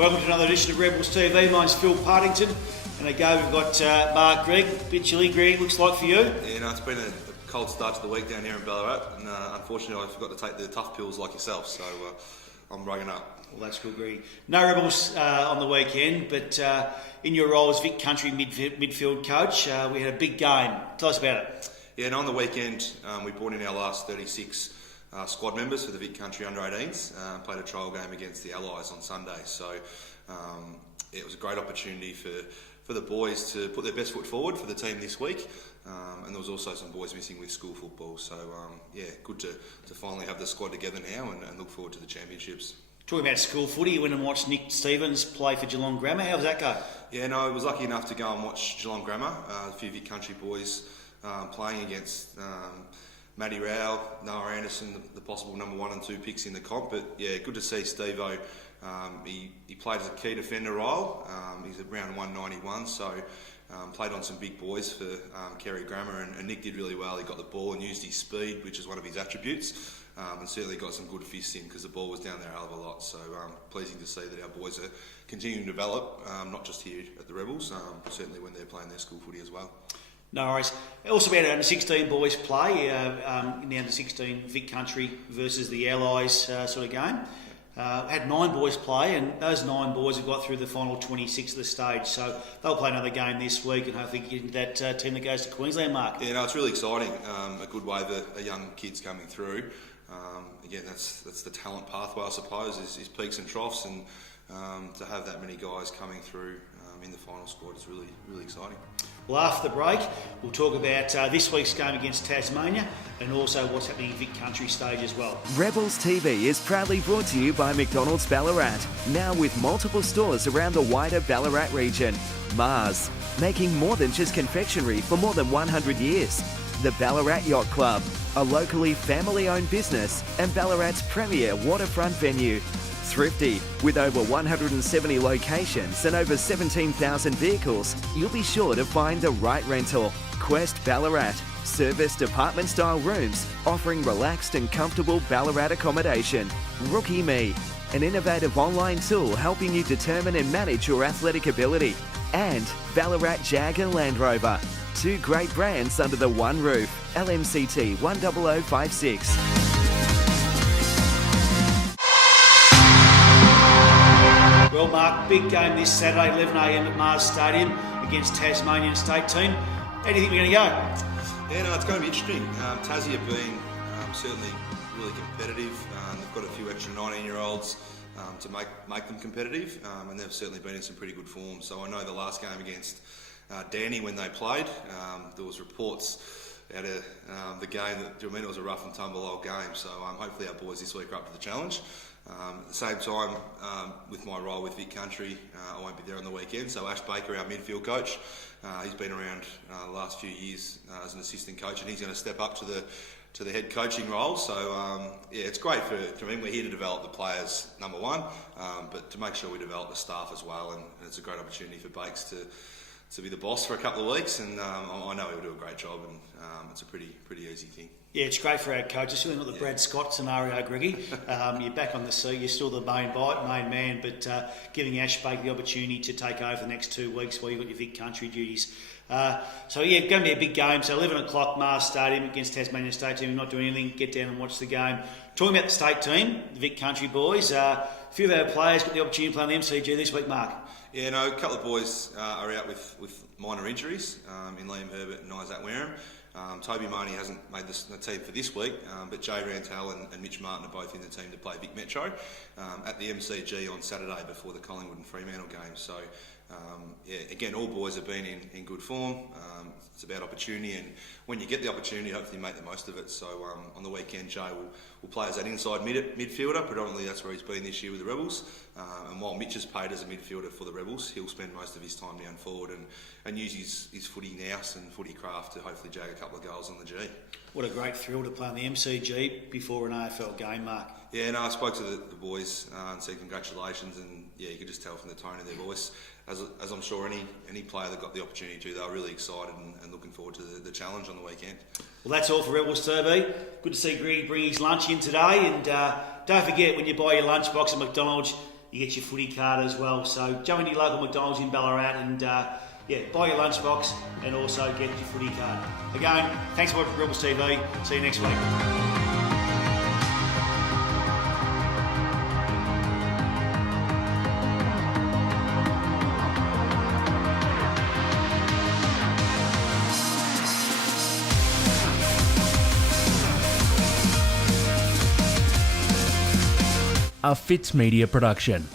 Welcome to another edition of Rebels TV. Mine's Phil Partington, and again we've got Marc Greig. Bit chilly, Greg, looks like for you. Yeah, no, it's been a cold start to the week down here in Ballarat, and unfortunately I forgot to take the tough pills like yourself, so I'm rugging up. Well, that's good, Greg. No Rebels on the weekend, but in your role as Vic Country midfield coach, we had a big game. Tell us about it. Yeah, and on the weekend we brought in our last 36 squad members for the Vic Country under-18s, played a trial game against the Allies on Sunday, so it was a great opportunity for the boys to put their best foot forward for the team this week, and there was also some boys missing with school football, so yeah, good to finally have the squad together now and look forward to the championships. Talking about school footy, you went and watched Nick Stevens play for Geelong Grammar. How did that go? Yeah, no, I was lucky enough to go and watch Geelong Grammar, a few Vic Country boys playing against Matty Rao, Noah Anderson, the possible number 1 and 2 picks in the comp. But yeah, good to see Steve-O. He played as a key defender role. He's around 191, so played on some big boys for Kerry Grammar, and Nick did really well. He got the ball and used his speed, which is one of his attributes, and certainly got some good fists in because the ball was down there a hell of a lot. So pleasing to see that our boys are continuing to develop, not just here at the Rebels, certainly when they're playing their school footy as well. No worries. Also about under 16 boys play in the under 16 Vic Country versus the Allies sort of game. Had 9 boys play, and those 9 boys have got through the final 26 of the stage. So they'll play another game this week and hopefully get into that team that goes to Queensland, Mark. Yeah, no, it's really exciting. A good way that young kids coming through. Again, that's the talent pathway, I suppose, is peaks and troughs, and to have that many guys coming through in the final squad is really, really exciting. Well, after the break, we'll talk about this week's game against Tasmania and also what's happening in Vic Country stage as well. Rebels TV is proudly brought to you by McDonald's Ballarat, now with multiple stores around the wider Ballarat region. Mars, making more than just confectionery for more than 100 years. The Ballarat Yacht Club, a locally family-owned business and Ballarat's premier waterfront venue. Thrifty, with over 170 locations and over 17,000 vehicles, you'll be sure to find the right rental. Quest Ballarat, serviced apartment-style rooms offering relaxed and comfortable Ballarat accommodation. Rookie Me, an innovative online tool helping you determine and manage your athletic ability. And Ballarat Jaguar Land Rover, 2 great brands under the one roof. LMCT 10056. Well, Mark, big game this Saturday, 11 a.m. at Mars Stadium against Tasmanian State team. How do you think we're going to go? Yeah, no, it's going to be interesting. Tassie have been certainly really competitive. They've got a few extra 19-year-olds to make them competitive, and they've certainly been in some pretty good form. So I know the last game against Danny, when they played, there was reports out of the game that, it was a rough and tumble old game. So hopefully our boys this week are up to the challenge. At the same time, with my role with Vic Country, I won't be there on the weekend. So Ash Baker, our midfield coach, he's been around the last few years as an assistant coach, and he's going to step up to the head coaching role. So yeah, it's great for me. We're here to develop the players, number one, but to make sure we develop the staff as well. And it's a great opportunity for Bakes to be the boss for a couple of weeks, and I know he'll do a great job, and it's a pretty easy thing. Yeah, it's great for our coach. It's really not the Brad Scott scenario, Greggy. You're back on the seat, you're still the main man, but giving Ash Baker the opportunity to take over the next 2 weeks while you've got your Vic Country duties. So yeah, going to be a big game. So 11 o'clock, Mars Stadium against Tasmanian State team. We're not doing anything, get down and watch the game. Talking about the state team, the Vic Country boys, a few of our players got the opportunity to play on the MCG this week, Mark. Yeah, no, a couple of boys are out with minor injuries in Liam Herbert and Isaac Wareham. Toby Marnie hasn't made the team for this week, but Jay Rantel and Mitch Martin are both in the team to play Vic Metro at the MCG on Saturday before the Collingwood and Fremantle game. So yeah, again, all boys have been in good form. It's about opportunity, and when you get the opportunity, hopefully make the most of it. So on the weekend, Jay will play as that inside midfielder. Predominantly that's where he's been this year with the Rebels. And while Mitch is paid as a midfielder for the Rebels, he'll spend most of his time down forward and use his footy nous and footy craft to hopefully jag a couple of goals on the G. What a great thrill to play on the MCG before an AFL game, Mark. Yeah, no, I spoke to the boys and said congratulations, and yeah, you could just tell from the tone of their voice, as I'm sure any player that got the opportunity to, they were really excited and looking forward to the challenge on the weekend. Well, that's all for Rebels TV. Good to see Greg bring his lunch in today, and don't forget, when you buy your lunchbox at McDonald's, you get your footy card as well. So go into your local McDonald's in Ballarat and buy your lunchbox and also get your footy card. Again, thanks for watching Rebels TV. See you next week. A FitZ Media production.